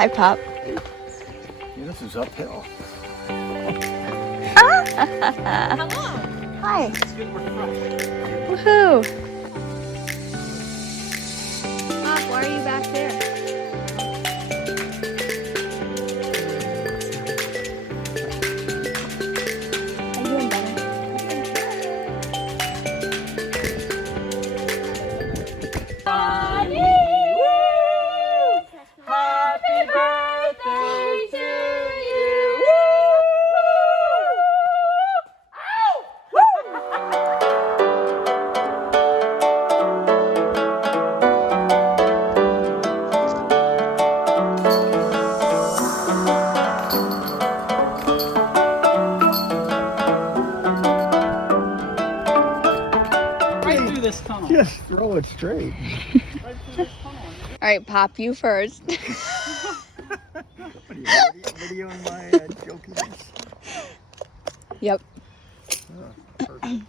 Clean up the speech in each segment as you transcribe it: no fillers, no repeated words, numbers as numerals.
Hi, Pop. Yeah, this is uphill. Hello. Hi. It's good we're fresh. Woohoo. Pop, why are you back there? How you doing, Bunny? Bunny, woo! Happy birthday to you! Woo! Right through this tunnel. Just throw it straight. Right through this tunnel. All right, Pop, you first. What are you videoing my jokiness? Yep. Perfect.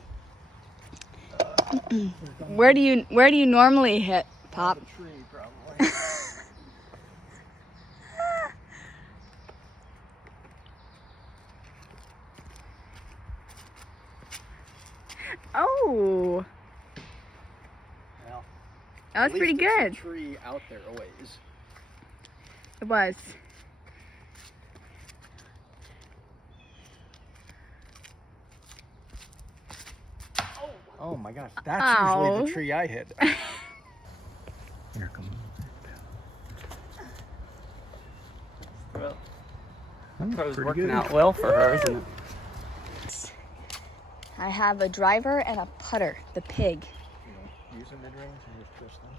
Where do you normally hit, Pop? A tree, probably. Oh, Well, that was pretty good. Tree out there a ways. It was. Oh my gosh, that's Ow. usually the tree I hit. Here, come Well, on. that was Pretty working good. out well for her, isn't it? I have a driver and a putter, the pig. Use a mid-range and just twist them.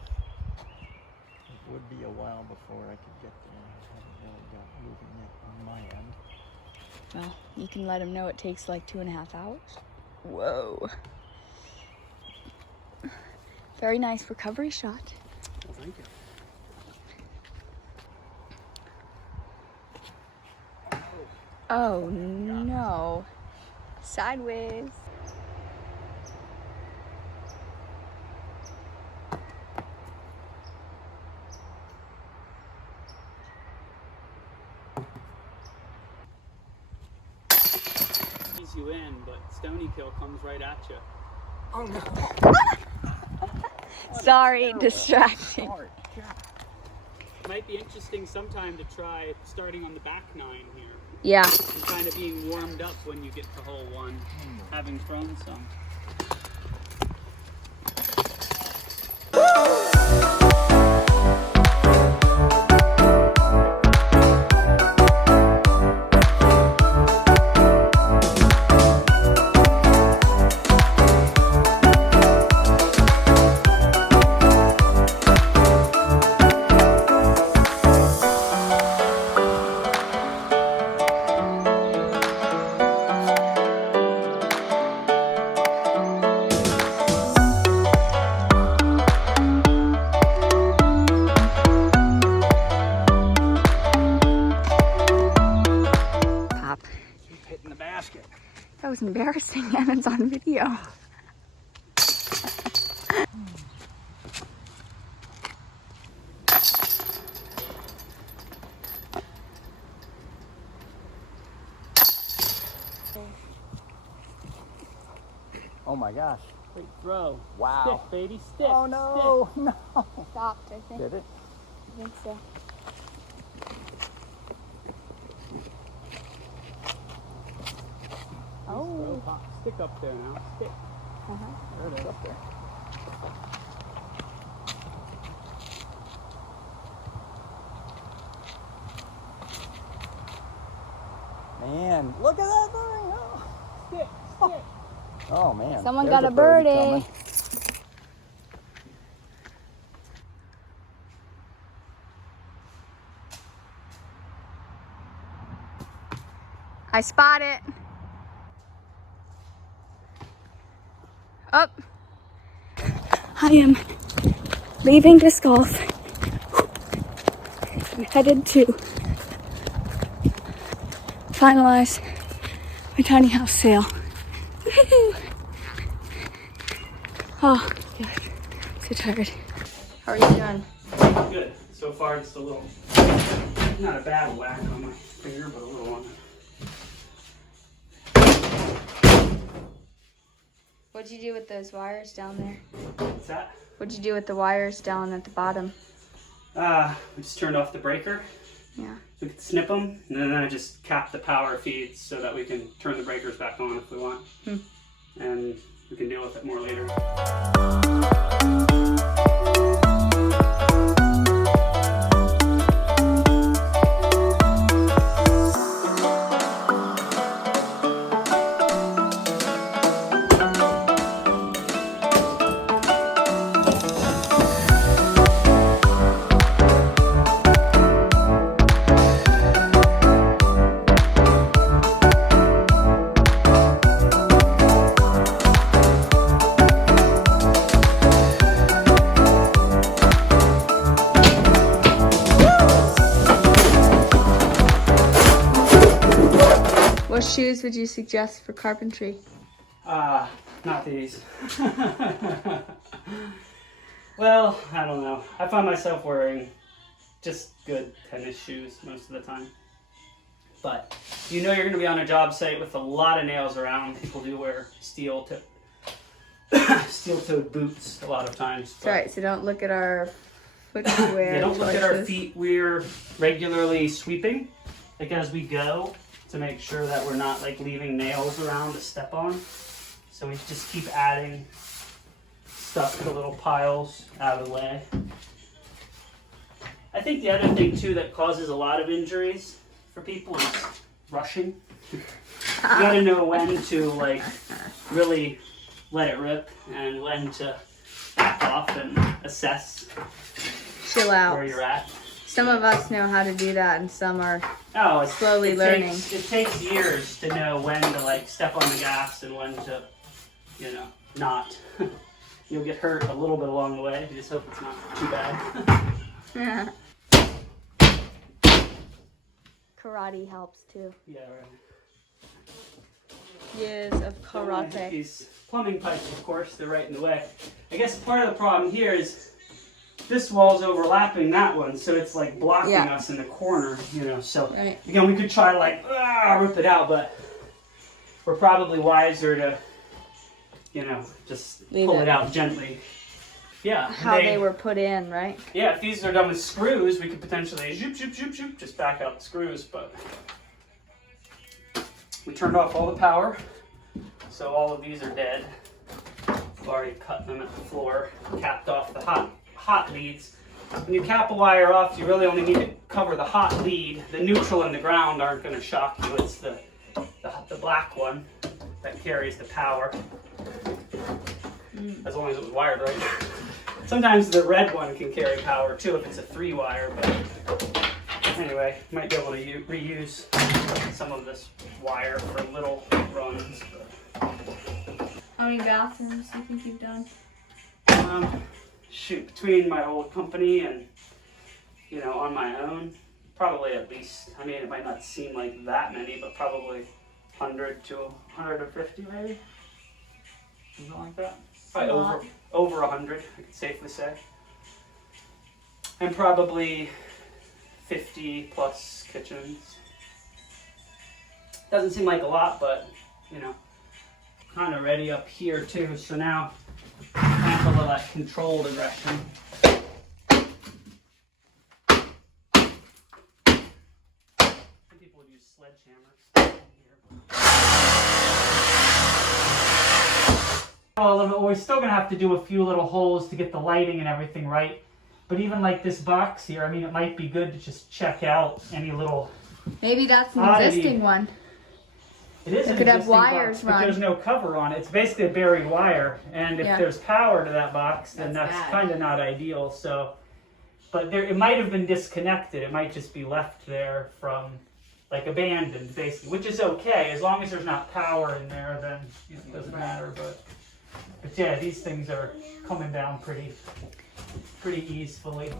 It would be a while before I could get there. I haven't really got moving yet on my end. Well, you can let him know it takes like 2.5 hours. Whoa. Very nice recovery shot. Well, thank you. Oh no. Sideways. Ease you in, but Stony Kill comes right at you. Oh no! Sorry, distracting. Might be interesting sometime to try starting on the back 9 here. Yeah. And kind of being warmed up when you get to hole 1, having thrown some. Pop. Keep hitting the basket. That was embarrassing and it's on video. Oh my gosh. Great throw. Wow. Stick, baby, stick. Oh no, no. Stopped, I think. Did it? I think so. Oh. Stick up there now. Stick. Uh-huh. There it is. Up there. Man, look at that thing. Oh, Stick. Stick. oh man. Someone There's got a birdie. coming. I spot it. Up. I am leaving disc golf. I'm headed to finalize my tiny house sale. Woo-hoo. Oh, God. So tired. How are you doing? Good. So far, just a little Not a bad whack on my finger, but a little on it. What'd you do with those wires down there? What's that? What'd you do with the wires down at the bottom? We just turned off the breaker. Yeah. We could snip them, and then I just cap the power feeds so that we can turn the breakers back on if we want. And we can deal with it more later. What shoes would you suggest for carpentry? Not these. Well, I don't know. I find myself wearing just good tennis shoes most of the time. But you know you're going to be on a job site with a lot of nails around. People do wear steel-toed boots a lot of times. That's right, so don't look at our footwear. Yeah, don't look at our feet. We're regularly sweeping, like as we go, to make sure that we're not like leaving nails around to step on. So we just keep adding stuff to little piles out of the way. I think the other thing too that causes a lot of injuries for people is rushing. You gotta know when to like really let it rip and when to back off and assess Chill out. where you're at. Some of us know how to do that, and some are Oh, slowly learning. It takes years to know when to like step on the gas and when to, you know, not. You'll get hurt a little bit along the way. You just hope it's not too bad. Karate helps too. Yeah, right. Years of karate. These plumbing pipes, of course, they're right in the way. I guess part of the problem here is this wall's overlapping that one, so it's like blocking us in the corner, you know. So again, we could try to like rip it out, but we're probably wiser to, you know, just pull it out gently. Yeah. How they were put in, right? Yeah, if these are done with screws, we could potentially zoop, zoop, zoop, zoop, just back out the screws, but we turned off all the power, so all of these are dead. We've already cut them at the floor, capped off the hot leads. When you cap a wire off, you really only need to cover the hot lead. The neutral and the ground aren't going to shock you. It's the black one that carries the power. As long as it was wired right. Sometimes the red one can carry power too if it's a 3-wire, but anyway, might be able to reuse some of this wire for little runs. But. How many bathrooms do you think you've done? Shoot, between my old company and, you know, on my own, probably at least, I mean, it might not seem like that many, but probably 100 to 150 maybe, something like that. Probably over 100, I could safely say. And probably 50 plus kitchens. Doesn't seem like a lot, but, you know, kind of ready up here too, so now time for a little that controlled aggression. Some people would use sledgehammers here. Well, we're still going to have to do a few little holes to get the lighting and everything right. But even like this box here, I mean, it might be good to just check out any little Maybe that's an oddity. existing one. It is It an could have existing wires box, but run. there's no cover on it. It's basically a buried wire, and if there's power to that box, then that's kind of not ideal. So, but it might have been disconnected. It might just be left there from, like, abandoned, basically, which is okay as long as there's not power in there. Then it doesn't matter. But yeah, these things are coming down pretty easily.